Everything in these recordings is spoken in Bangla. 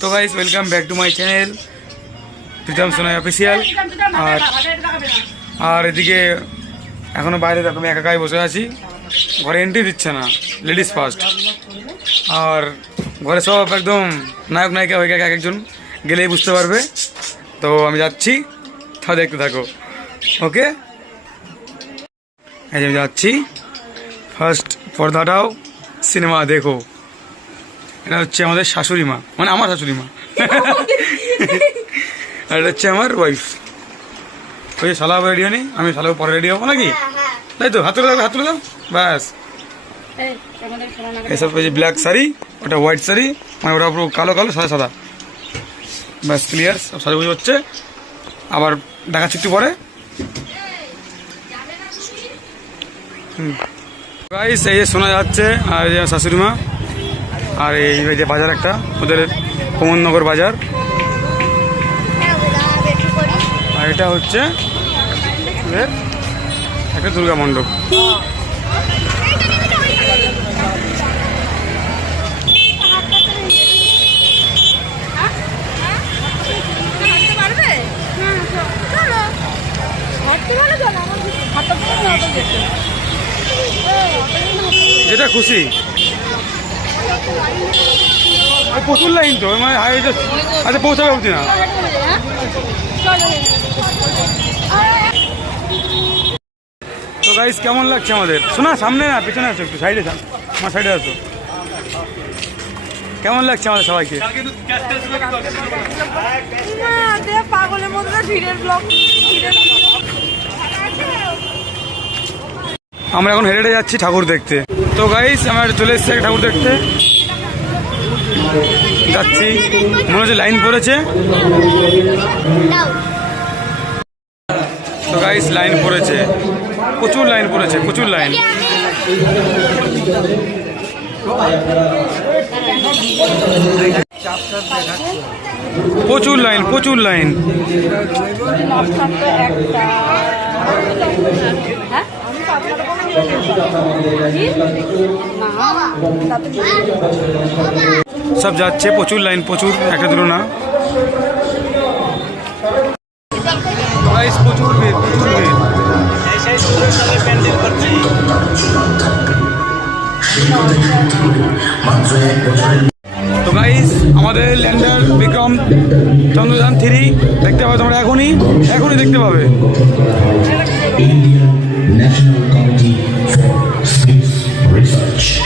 তো guys welcome back to my channel Pritam Sonai official আর আর এদিকে এখনও বাইরে আমি একা একাই বসে আছি। ঘরে এন্ট্রি দিচ্ছে না লেডিস ফার্স্ট আর ঘরে সব একদম নায়ক, নায়িকা হয়ে গেছে এক একজন, গেলেই বুঝতে পারবে। তো আমি যাচ্ছি, তাও দেখতে থাকো। ওকে? আমি যাচ্ছি। ফার্স্ট পর্দাটাও সিনেমা দেখো। এটা হচ্ছে আমাদের শাশুড়ি মা। মানে আমার শাশুড়ি মা। আর এটা হচ্ছে আমার ওয়াইফ ওই শালা রেডি হয়নি? আমি শালাও পরে রেডি হব নাকি? তাই তো? হাত তুলে দাও হাত তুলে দাও। ব্যাস। এসব ওই যে ব্ল্যাক শাড়ি ওটা হোয়াইট শাড়ি মানে ওটা পুরো কালো কালো সাদা সাদা। ব্যাস ক্লিয়ার সব শাড়ি বুঝে হচ্ছে। আবার দেখাচ্ছি একটু পরে। গাইস এই যে শোনা যাচ্ছে আর শাশুড়ি মা। আর এই যে বাজার একটা, ওদের প্রমোদনগর বাজার। আর এটা হচ্ছে একটা দুর্গা মণ্ডপ। যেটা খুশি আর প্রচুর লাইন তো মানে হাই আচ্ছা পৌঁছাবে উঠছি না। তো গাইস কেমন লাগছে আমাদের? শোনা সামনে না পিছনে আছো একটু সাইডে আমার সাইডে আছো। কেমন লাগছে আমাদের সবাইকে? পাগলের মধ্যে ভিড়ের ব্লগ আমরা এখন হেঁটে যাচ্ছি ঠাকুর দেখতে। তো গাইস আমরা চলে এসেছি ঠাকুর দেখতে। যাচ্ছি। মনে হচ্ছে লাইন পড়েছে। লাইন পড়েছে। প্রচুর লাইন পড়েছে, প্রচুর লাইন। প্রচুর লাইন প্রচুর লাইন। সব যাচ্ছে, প্রচুর লাইন, প্রচুর, একটা দুটো না। তো গাইস আমাদের ল্যান্ডার বিক্রম চন্দ্রযান থ্রি দেখতে পাবে তোমরা এখনই এখনই দেখতে পাবে। National Committee for Space Research.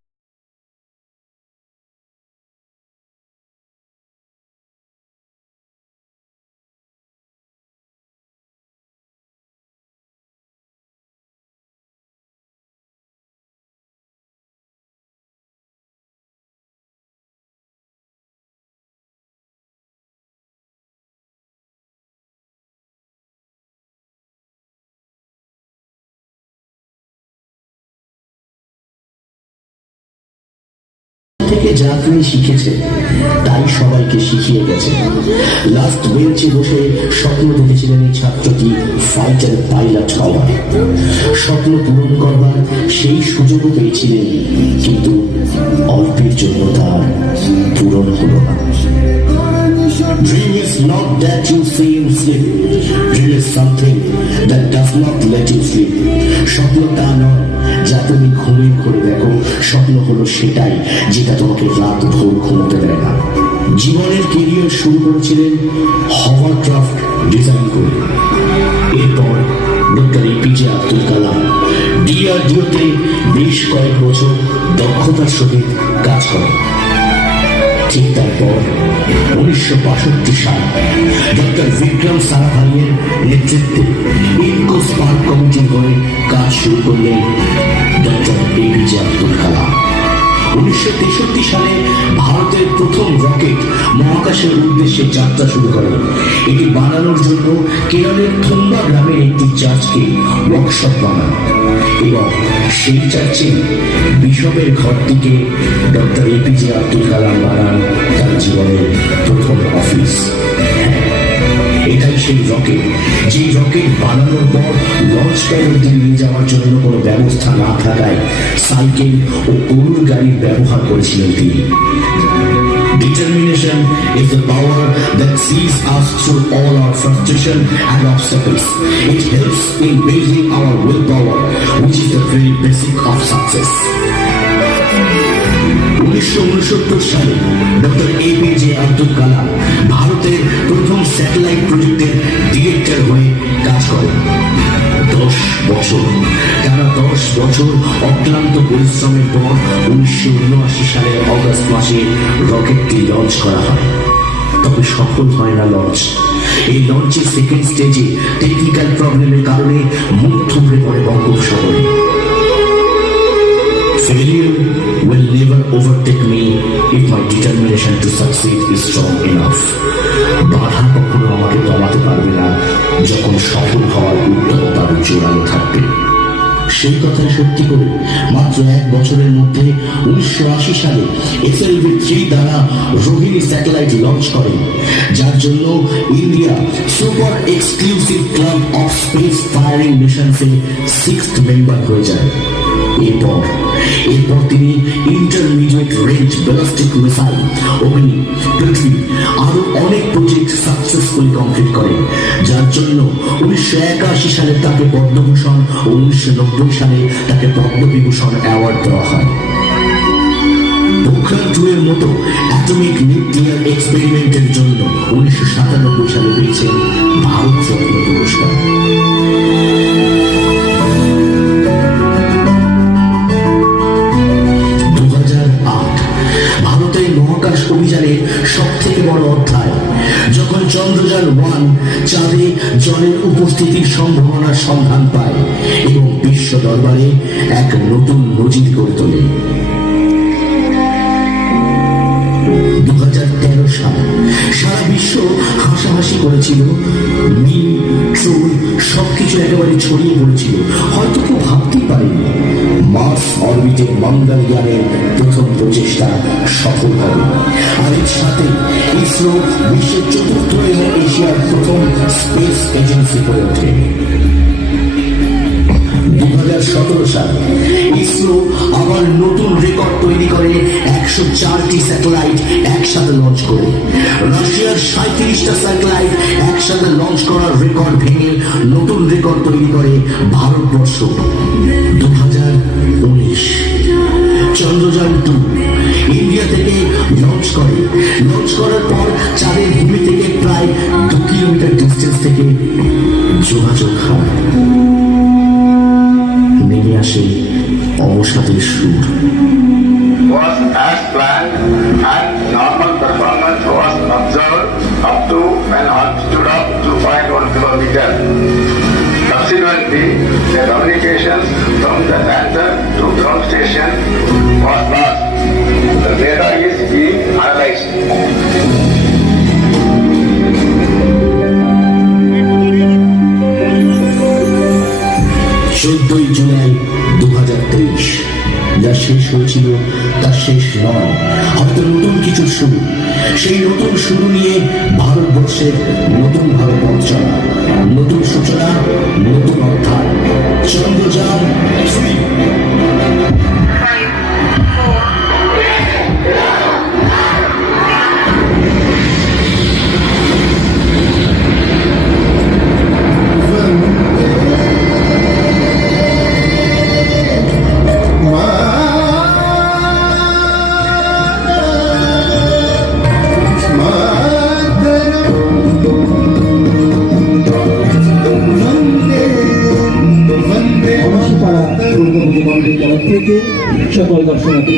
থেকে যা তিনি শিখেছে, তাই সবাইকে শিখিয়ে গেছে। লাস্ট বেঞ্চে বসে স্বপ্ন দেখেছিলেন এই ছাত্রটি ফাইটার পাইলট হওয়ার। স্বপ্ন পূরণ করবার সেই সুযোগও পেয়েছিলেন, কিন্তু অল্পের জন্য তার পূরণ হলো না। Dream is not that you in sleep. Dream is something that does not let you sleep. স্বপ্ন তা নয় যা তুমি ঘুমিয়ে করে দেখো, স্বপ্ন হলো সেটাই যেটা তোমাকে রাত ভোর ঘুমোতে দেয় না জীবনের কেরিয়ার শুরু করেছিলেন হভারক্রাফট ডিজাইন করে এরপর ডক্টর এপিজে আব্দুল কালাম ডিআরডিওতে বেশ কয়েক বছর দক্ষতার সহিত কাজ করেন ঠিক তারপর উনিশশো বাষট্টি সাল, ডক্টর বিক্রম সারাভাইয়ের নেতৃত্বে ইনকো স্পার্ক কমিটি হয়ে কাজ শুরু করলেন ডক্টর এপিজে আব্দুল কালাম। উনিশশো তেষট্টি সালে ভারতের প্রথম রকেট মহাকাশের উদ্দেশ্যে যাত্রা শুরু করে। এটি বানানোর জন্য কেরলের থুম্বা গ্রামের একটি চার্চকে ওয়ার্কশপ বানান এবং সেই চার্চে বিশপের ঘরটিকে doctor A P J Abdul Kalam বানান তার জীবনের সেই রকেট যে রকেট বানানোর পর লঞ্চ প্যাড অব্দি নিয়ে যাওয়ার জন্য কোনো ব্যবস্থা না থাকায় সাইকেল ও গরুর গাড়ির ব্যবহার করেছিলেন তিনি Determination is the power that sees us through all our frustration and obstacles. It helps in building our willpower, which is the very basic of success. উনিশশো উনসত্তর সালে ডক্টর এপিজে আব্দুল কালাম ভারতের প্রথম স্যাটেলাইট প্রজেক্টের ডিরেক্টর হয়ে কাজ করেন। দশ বছর, টানা দশ বছর অক্লান্ত পরিশ্রমের পর উনিশশো উনআশি সালের অগস্ট মাসে রকেটটি লঞ্চ করা হয়। তবে সফল হয় না লঞ্চ। এই লঞ্চের সেকেন্ড স্টেজে টেকনিক্যাল প্রবলেমের কারণে মুখ থুবড়ে পড়ে বঙ্গোপসাগরে। Failure will never overtake me if my determination to succeed is strong enough. বাধা কখনো আমাকে দমাতে পারবে না যখন সফল হওয়ার উদ্যমতা জোরালো থাকবে সেই কথাই সত্যি করে মাত্র এক বছরের মধ্যে উনিশশো আশি সালে এসএলভি থ্রি দ্বারা রোহিণী স্যাটেলাইট লঞ্চ করে, যার জন্য India super exclusive club of space faring মিশনসে six member হয়ে যায় এরপর এরপর তিনি ইন্টারমিডিয়েট রেঞ্জ ব্যালিস্টিক মিসাইল অগ্নি পৃথিবী আরও অনেক প্রজেক্ট সাকসেসফুলি কমপ্লিট করেন যার জন্য উনিশশো একাশি সালে তাকে পদ্মভূষণ উনিশশো নব্বই সালে তাকে পদ্মবিভূষণ অ্যাওয়ার্ড দেওয়া হয়। পোখরান টু এর মতো অ্যাটমিক নিউক্লিয়ার এক্সপেরিমেন্টের জন্য উনিশশো সাতানব্বই সালে পেয়েছেন ভারত রত্ন পুরস্কার। সম্ভাবনার সন্ধান পায় এবং বিশ্ব দরবারে এক নতুন নজির গড়ে তোলে। দু সাল সারা বিশ্ব হাসাহাসি করেছিল, মিল ট্রোল সবকিছু একেবারে ছড়িয়ে পড়েছিল। হয়তো কেউ ভাবতেই পারেনি অরবিটে মঙ্গলযানের প্রথম প্রচেষ্টা সফল হবে। আর এর সাথে ইসরো বিশ্বের চতুর্থ এবং এশিয়ার প্রথম স্পেস এজেন্সি হয়ে ওঠে। দু হাজার সতেরো ইসরো আবার নতুন রেকর্ড তৈরি করে একশো চারটি স্যাটেলাইট একসাথে লঞ্চ করে। রাশিয়ার সাঁত্রিশটা স্যাটেলাইট একসাথে লঞ্চ করার রেকর্ড ভেঙে নতুন রেকর্ড তৈরি করে ভারতবর্ষ। দু হাজার উনিশ চন্দ্রযান টু ইন্ডিয়া থেকে লঞ্চ করে লঞ্চ করার পর চাঁদের ভূমি থেকে প্রায় দু কিলোমিটার ডিস্টেন্স থেকে যোগাযোগ হয় নেমে আসে অবসাদের সুর was observed up to an altitude of 2.1 kilometer. Subsequently, the communications from the lander to ground station was lost. The data is being analyzed. চোদ্দই জুলাই দু হাজার তেইশ যা শেষ হয়েছিল তা শেষ নয়। হয়তো নতুন কিছু শুরু। সেই নতুন শুরু নিয়ে ভারতবর্ষের নতুন চলা নতুন সূচনা, নতুন অর্থাৎ চন্দ্রযান থ্রি।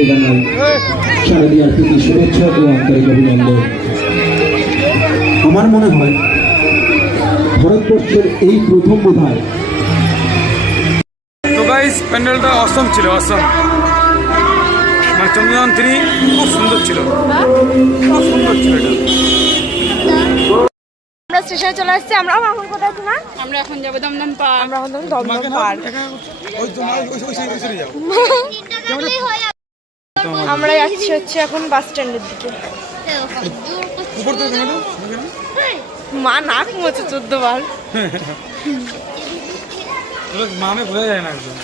জানাই শারদীয়ার প্রতি শুভেচ্ছা ও আন্তরিক অভিনন্দন আমার মনে হয় ভারতবর্ষের এই প্রথম তো গাইস প্যান্ডেলটা অসম ছিল অসম মানে চন্দ্রযান থ্রি খুব সুন্দর ছিল খুব সুন্দর ছিল এটা আমরা স্টেশনে চলে আসছি আমরা এখন কোথায় না আমরা এখন যাব দমদম পার্ক আমরা এখন দমদম পার্ক আমরা যাচ্ছি হচ্ছে এখন বাস স্ট্যান্ডের দিকে। মা নাক মোছে চোদ্দ বার। মানে বোঝা যায় না একদম।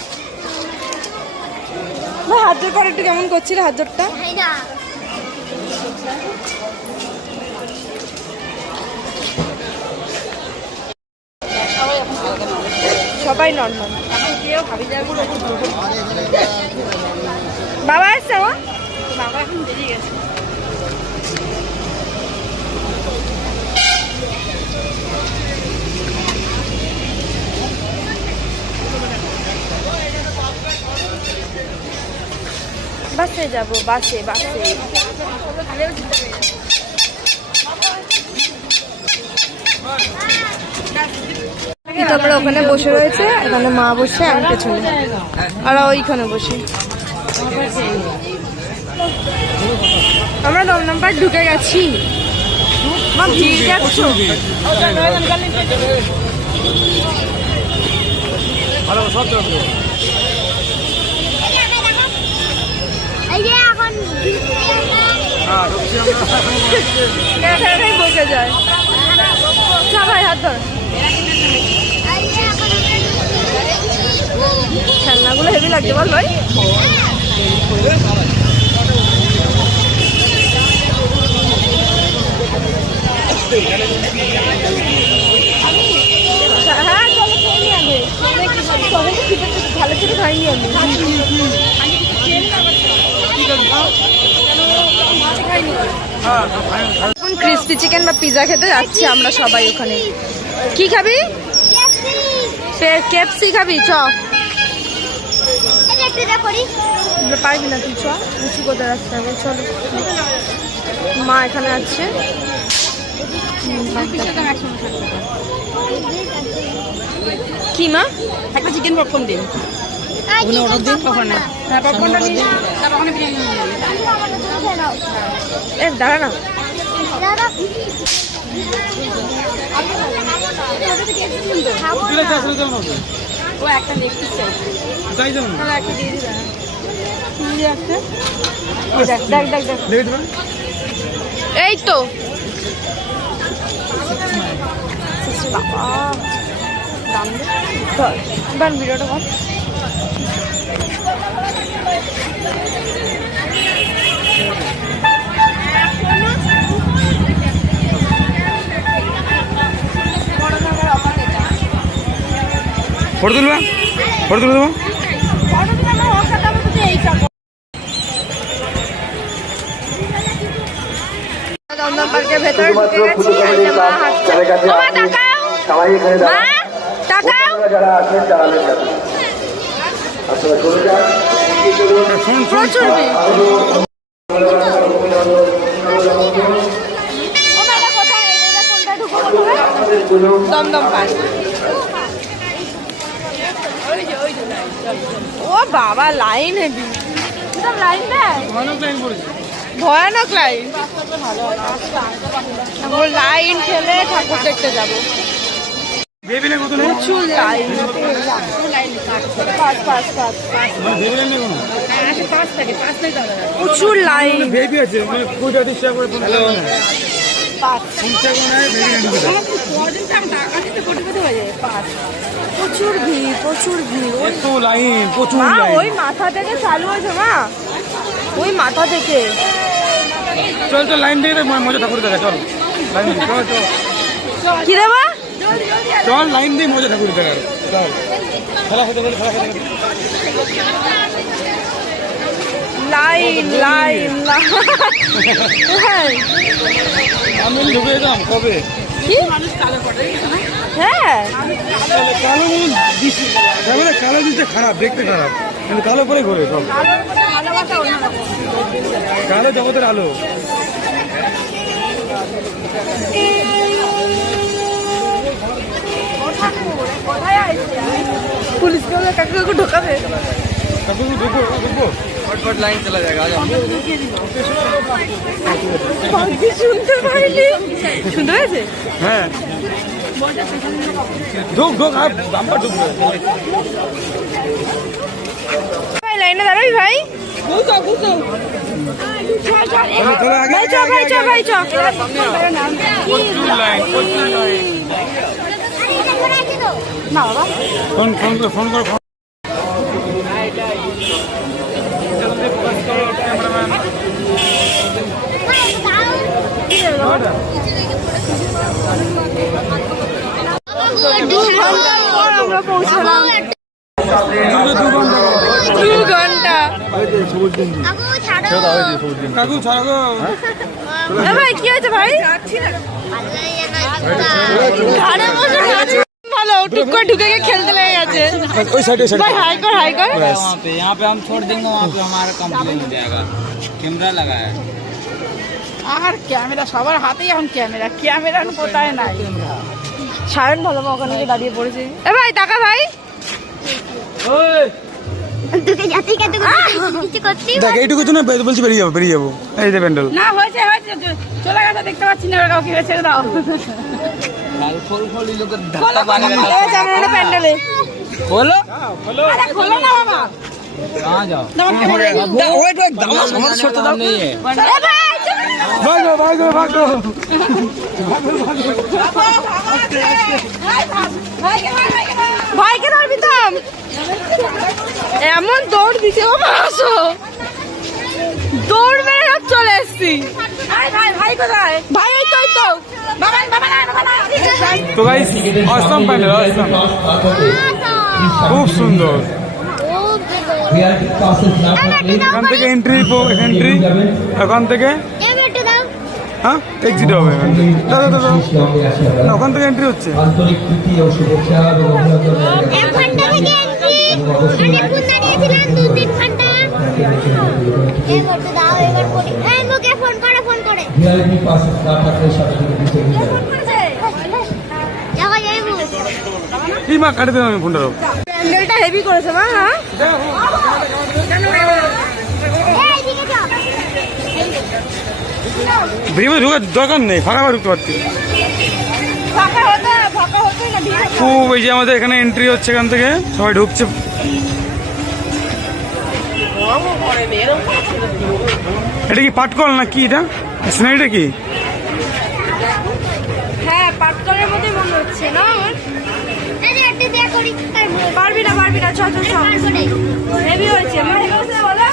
হাত জোর করে একটু কেমন করছিল হাত জোরটা সবাই নর্মাল বাবা আসছে আমার বাবা এখন বেরিয়ে গেছে। বাসে যাব বাসে বাসে। তো আমরা ওখানে বসে রয়েছে এখানে মা বসে আমি পেছনে। আর ওইখানে বসে। আমরা দমদম পার্ক ঢুকে গেছি। মা ভিড়। দেখছ ভালো সব চলবে এই যে এখন হ্যাঁ বসে যায়। হাত ধর। খেলনাগুলো হেভি লাগছে বল ভাই। হ্যাঁ চলো আগে ভালো খাইনি আমি এখন ক্রিস্পি চিকেন বা পিজা খেতে যাচ্ছি আমরা সবাই ওখানে। কি খাবি? কেপসি খাবি চ। আমরা পারবি না তুই চ উঁচু করে রাখতে হবে চলো। মা এখানে আছে। কি মা? একটা চিকেন পপকর্ন দিন। ওগুলো অর্ডার দিন হ্যাঁ পপকর্নটা নিয়ে তারপর ওখানে বিরিয়ানি এ দাঁড়া না। ও একটা লেগ পিস চাই। তাই যাবে না একটা দিয়ে দিই আছে? ওই দেখ দেখ দেখ দেখ। এই তো। বাবা ভিডিওটা কর ফটো তুলবা? ফটো তুলে দেবো? দমদম পার্কের ভেতরে ঢুকে গেছি যে মা হাঁটছে। ও মা তাকাও! মা তাকাও! প্রচুর ও দমদম পার্ক। বাবা লাইন হেবি লাইন দেয়? অনেক লাইন পড়েছে। ভয়ানক লাইন লাইন ঠেলে ঠাকুর দেখতে যাব। লাইন প্রচুর লাইন থেকে দাদা প্রচুর লাইন মানে কোটি হয়ে প্রচুর ভিড় প্রচুর ভিড়। লাইন প্রচুর ওই মাথা থেকে চালু হয়েছে মা। ওই মাথা থেকে। চল চল লাইন দিয়ে মজা ঠাকুর দেখা চল। লাইন দিয়ে চল চল। কি দেবা চল লাইন দিয়ে মজা ঠাকুর দেখা চল। খেলা খেতে খেলা খেতে। Line line line. আমি ঢুকে যেতাম কবে? কি? হ্যাঁ। কালো মন দিছি কালো দিতে খারাপ দেখতে খারাপ। কিন্তু কালো পরে ঘুরে সব কালো জগতের আলো। পুলিশ কাকে কাকে ঢোকাবে। তারপর ঢুকবো ঢুকবো। ফটফট লাইন চলা যায় আজ শুনতে পাইনি। শুনতে পেয়েছে? হ্যাঁ। ঢুক ঢুক আর বাম্পার ঢুকবো লাইনে দাঁড়াবি ভাই ভাই চ ভাই চ ভাই চ ফোন ফোন করে ফোন করে ফোন দু ঘণ্টা পর আমরা পৌঁছলাম দু ঘণ্টা কাকু ছাড়ো গো এ ভাই কি হয়েছে ভাই ঘাড়ে বসে নাচ ভালো টুক করে ঢুকে গিয়ে খেলতে লেগে গেছে ওই সাইডে ভাই হাই কর হাই কর वहाँ पे यहाँ पे हम छोड़ देंगे वहाँ पे हमारा कंप्लेन हो जाएगा कैमरा लगा है আর ক্যামেরা সবার হাতেই এখন ক্যামেরা ক্যামেরা কোথায় নাই সায়ন ভালো মা ওখানে গিয়ে দাঁড়িয়ে পড়েছে এ ভাই টাকা ভাই তোকে এইটুকু না দেখতে পাচ্ছি না ভাইকে ধরবি তো এমন দৌড় দিছে ও দৌড় মেরে চলে এসছি। ভাই ভাই ভাই এই তো তো। বাবা বাবা না বাবা না তো গাইস অসম প্যান্ডেল অসম খুব সুন্দর। এখান থেকে এন্ট্রি এন্ট্রি ওখান থেকে? হ্যাঁ? এক্সিট হবে। এখান থেকে। দাদা দাদা ওখান থেকে এন্ট্রি হচ্ছে। আন্তরিক প্রীতি ও শুভেচ্ছা এবং অভিনন্দন এক ঘণ্টা থেকে এন্ট্রি অনেকক্ষণ দাঁড়িয়েছিলাম দু তিন ঘণ্টা। এবার তো দাও এবার করি এই মুখে ফোন করে ফোন করে। ভিআইপি পাস না থাকলে সাথে সাথে দিতে কি মা কাটে দেবো আমি ফোনটা হেভি করেছে মা। হ্যাঁ এই দিকে যাও বেরিয়ে ঢোকার দরকার নেই ফাঁকা ঢুকতে পারতি। ফাঁকা হতো ফাঁকা হতো না ভিড় খুব এই যে আমাদের এখানে এন্ট্রি হচ্ছে এখান থেকে সবাই ঢুকছে। এটা কি পাটকল না কি এটা? সিনারিটা কি? হ্যাঁ পাটকলের মধ্যে মনে হচ্ছে না আমার? এই যে একটু বিয়ে করি তারপর পারবি না পারবি না চ চ চ হেভি হয়েছে মা হেভি হয়েছে বলো।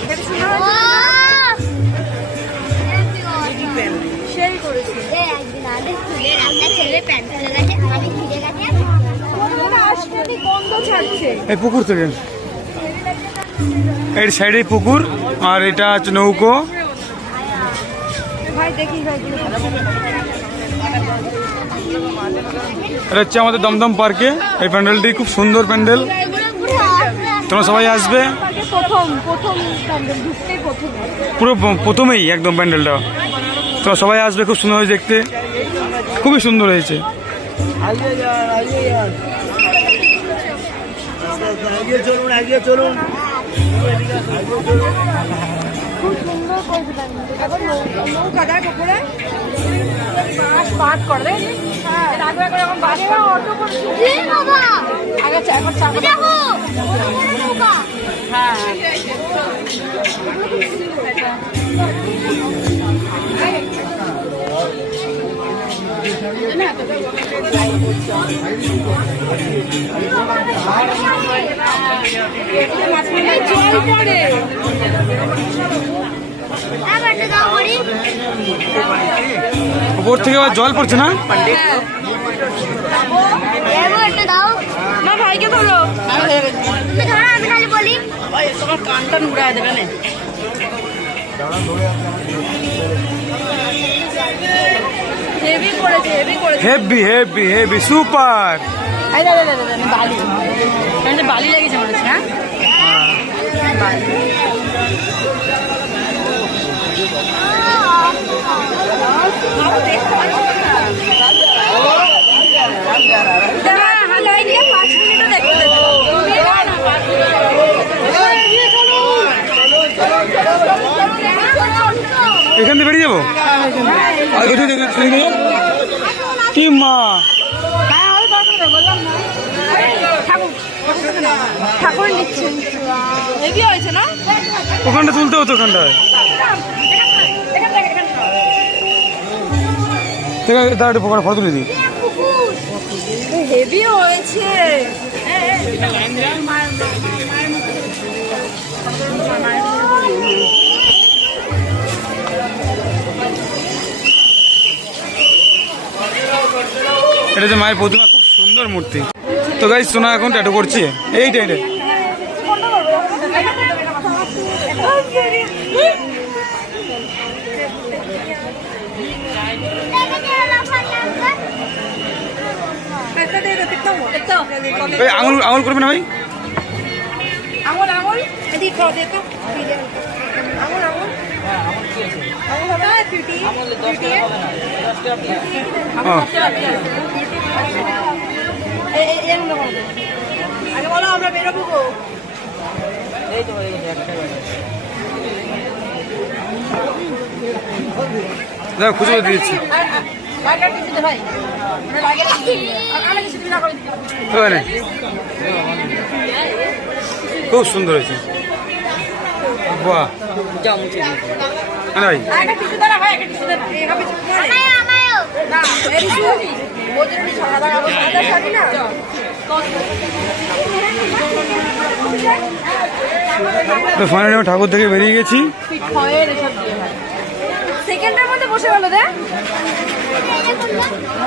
হেভি সুন্দর সেই করেছে। একদিন আগে স্কুলে রাস্তা ছেলে প্যান্ট ফেলে গেছে আমি ফিরে গেছে। আসতে গন্ধ ছাড়ছে? এই পুকুর থেকে। এর সাইডে পুকুর আর এটা হচ্ছে নৌকো ভাই দেখি ভাই দেখি। এটা হচ্ছে আমাদের দমদম পার্কে এই প্যান্ডেলটি খুব সুন্দর প্যান্ডেল তোমরা সবাই আসবে পার্কে প্রথম প্রথম প্যান্ডেল ঢুকতেই প্রথম পুরো প্রথমেই একদম প্যান্ডেলটা তোমরা সবাই আসবে খুব সুন্দর হয়েছে দেখতে খুবই সুন্দর হয়েছে খুব সুন্দর করেছে প্যান্ডেল এখন নৌকা নৌকা দেখ উপরে বাস পাট করে হ্যাঁ। রাখবে করে এখন বাস অটো করে আগে এখন চাপা দেখো নৌকা উপর থেকে আবার জল পড়ছে না? কানটা নুড়ায় দেবে না। হেভি করেছে হেভি করেছে। হেভি হেভি হেভি সুপার এই দাদা দাদা দাদা বালি। আমি বালি লেগেছে মনে হচ্ছে হ্যাঁ? দেখতে এখান থেকে বেরিয়ে যাব? কি মা? হ্যাঁ ওখানটা তুলতে হতো ওখানটায় ঠিক আছে তার একটু ফটো তুলে দিই। হেভি হয়েছে এটা যে মায়ের প্রতিমা খুব সুন্দর মূর্তি। তো গাই সোনা এখন ট্যাটু করছি। এইটা এই আঙুল আঙুল করবে না ভাই? আঙুল আঙুল। এদিকে খাও আঙুল আঙুল। আঙুল হবে। ফিফটি হ্যাঁ আগে বলো আমরা বেরোবো গো দেখো খুঁজে দিয়েছি আমরা না দিই খুব সুন্দর হয়েছে। বাহ। হ্যাঁ ভাই না তো ফাইনালি ঠাকুর থেকে বেরিয়ে গেছি। সেকেন্ডের মধ্যে বসে গেল দে।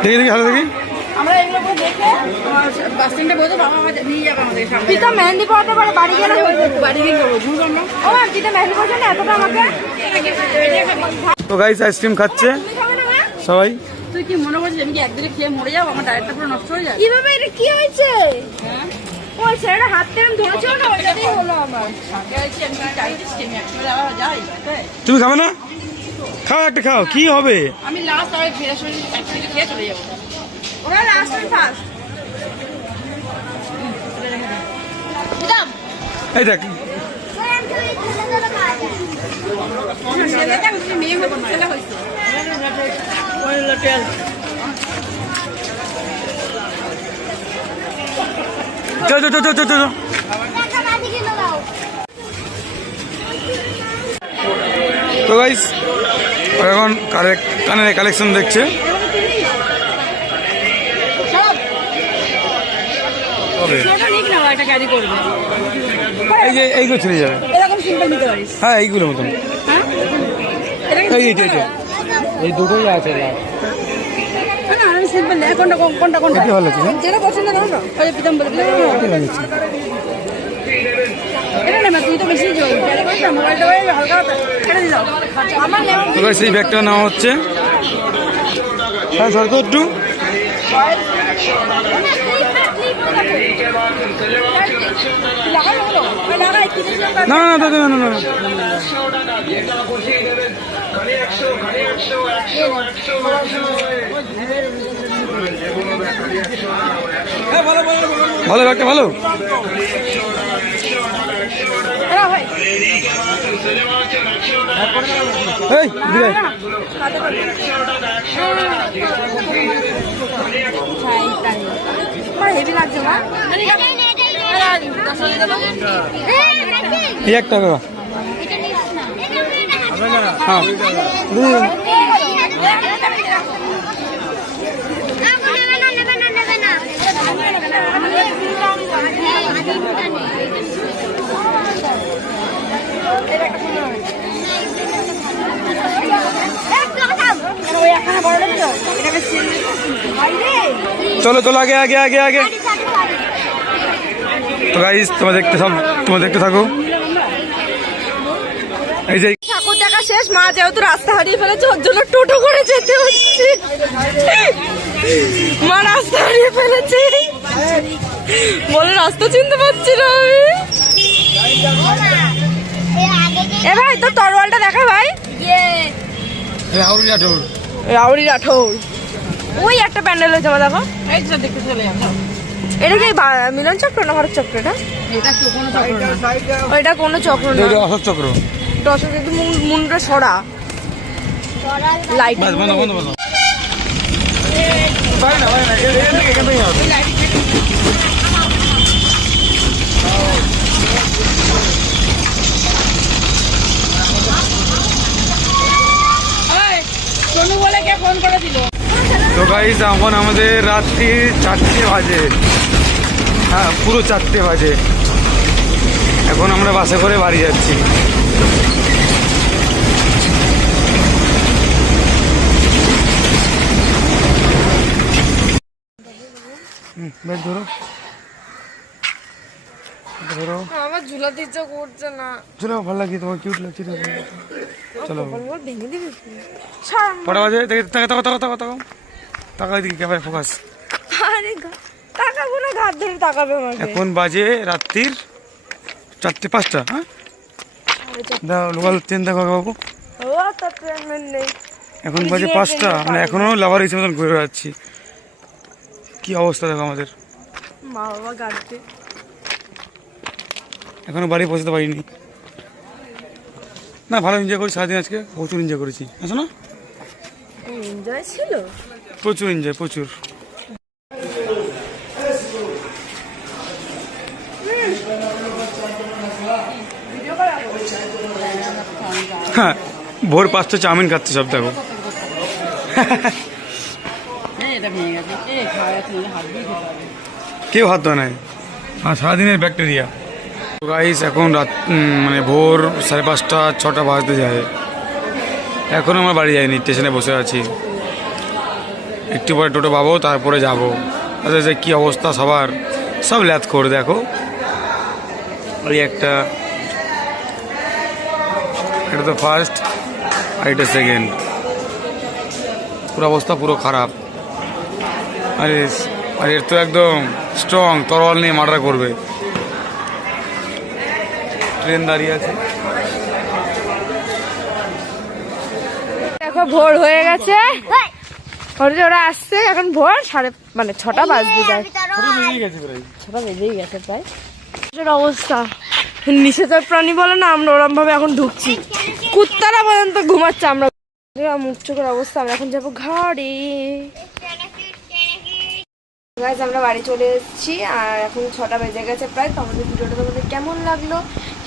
দেখি দেখি হাতে দেখি। আমরা এগুলো দেখে বাস স্ট্যান্ডে বসে বাবা আমাদের নিয়ে যাবে আমাদের সামনে। তুই তো মেহেন্দি পড়াতে পারে বাড়ি গেলে বাড়ি গিয়ে করব বুঝলাম না ও ম্যাম তুই মেহেন্দি পড়ছো না এতটা আমাকে? তো গাইস আইসক্রিম খাচ্ছে। তুমি খাবে না মা? সবাই। তুই কি মনে করছিস আমি কি একদিনে খেয়ে মরে যাব? আমার ডায়েটটা পুরো নষ্ট হয়ে যাবে? কীভাবে এটা কি হয়েছে? ওই ছেলেটা হাত ধরেছিল না ওইটাতেই হলো আমার? তুমি খাবে না? খাও একটা খাও। কি হবে? আমি লাস্ট আবার ফেরার খেয়ে চলে যাব। ওরা লাস্ট আর ফার্স্ট এই দেখ ছেলেটা হচ্ছে মেয়ে হব ছেলে হয়েছে চো চো চো চো চো চো তো গাইস এখন কানের কালেকশন দেখছে। এই যে এইগুলো চলে যাবে। সিম্পল নিতে পারিস হ্যাঁ এইগুলো মতন। হ্যাঁ? এই এইটা এইটা এই দুটোই আছে না না আমি সিম্পল নেই কোনটা কোনটা কোনটা? ভালো আছে? যেটা পছন্দ করো না ওই যে বলে ব্যাগটা নেওয়া হচ্ছে? হ্যাঁ সর তো একটু লাগাই হলো ওই লাগাই কিছু না না না না না না না। ভালো ব্যাগটা ভালো। ভাই এই হেভি এই একটা বাবা হ্যাঁ। এটা বেশ বাইরে চলো চলো আগে আগে আগে আগে। তো গাইস তোমরা দেখতে সব তোমরা দেখতে থাকো। এই যে ঠাকুর দেখা শেষ মা যেহেতু রাস্তা হারিয়ে ফেলেছে ওর জন্য টোটো করে যেতে হচ্ছে। মা রাস্তা হারিয়ে ফেলেছে। বলে রাস্তা চিনতে পারছি না আমি। এ ভাই তোর তরোয়ালটা দেখা ভাই। রাহুল রাঠৌর রাউরি রাঠৌর ওই একটা প্যান্ডেল হয়েছে আমার দেখো দেখতে চলে যাব এটা কি মিলন চক্র না ভারত চক্র এটা? এটা কোনো চক্র না? অশোক চক্র দশ কিন্তু মুন্ডটা সরা লাইট বন্ধ বন্ধ বন্ধ পারে না পারে না এখান থেকে এখান থেকে হবে ওই, সোনু বলে কে ফোন করেছিল তো গাইস এখন আমাদের রাত্রি চারটে বাজে। হ্যাঁ পুরো চারটে বাজে। এখন আমরা বাসে করে বাড়ি যাচ্ছি। ধরো। ধরো। আমার ঝুলাতে ইচ্ছা করছে না। চলো ভালো লাগছে তোমার কিউট লাগছে চলো। ভেঙে দিবি? কটা বাজে তাকা তাকা তাকা তাকা তাকা তাকা দিকে ক্যামেরা ফোকাস আরে তাকাবো না ঘাট ধরে তাকাবে আমাকে। এখন বাজে রাত্রির চারটে পাঁচটা হ্যাঁ? দাও লোকাল ট্রেন দেখো বাবু। ও তো ট্রেনমেন্ট নেই। এখন বাজে পাঁচটা মানে এখনও লাভার হিসেবে ঘুরে বেড়াচ্ছি। কি অবস্থা দেখো আমাদের। মা বাবা গাড়িতে। এখনও বাড়ি পৌঁছতে পারিনি। না ভালো এনজয় করি সারাদিন আজকে প্রচুর এনজয় করেছি। আসো না? এনজয় ছিল? প্রচুর এনজয় প্রচুর। হ্যাঁ ভোর পাঁচটা চাউমিন খাচ্ছে সব দেখো। না হবে। কেউ হাত ধোয় নাই। আর সারাদিনের ব্যাকটেরিয়া গাইস এখন রাত মানে ভোর সাড়ে পাঁচটা, ছটা বাজতে যায়। এখনও আমার বাড়ি যাইনি, স্টেশনে বসে আছি। একটু পরে টোটো পাবো, তারপরে যাব। আচ্ছা যে কী অবস্থা সবার? সব ল্যাথ করে দেখো। ওই একটা, এটা তো ফার্স্ট আর এটা সেকেন্ড পুরো অবস্থা পুরো খারাপ। আরে, আর, এর তো একদম স্ট্রং তরল নিয়ে মার্ডার করবে। ট্রেন দাঁড়িয়ে আছে। দেখো ভোর হয়ে গেছে। ওরা ওরা আসছে এখন ভোর সাড়ে মানে ছটা বাজতে যায়। প্রায়। ছটা বেজেই গেছে প্রায়। অবস্থা। নিষেধক প্রাণী বলে না আমরা ওরম ভাবে এখন ঢুকছি। কুত্তারা পর্যন্ত ঘুমাচ্ছে আমরা মুখ চোখের অবস্থা আমরা এখন যাব ঘরে গাইজ আমরা বাড়ি চলে এসেছি আর এখন ছটা বেজে গেছে প্রায় তো আমাদের ভিডিওটা তোমাদের কেমন লাগল?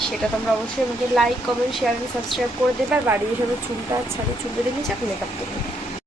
সেটা তোমরা অবশ্যই আমাকে লাইক কমেন্ট শেয়ার সাবস্ক্রাইব করে দেবে। আর বাড়ি এসে চুলটা ছাড়ি চুল বেঁধে নিচে মেকআপ করব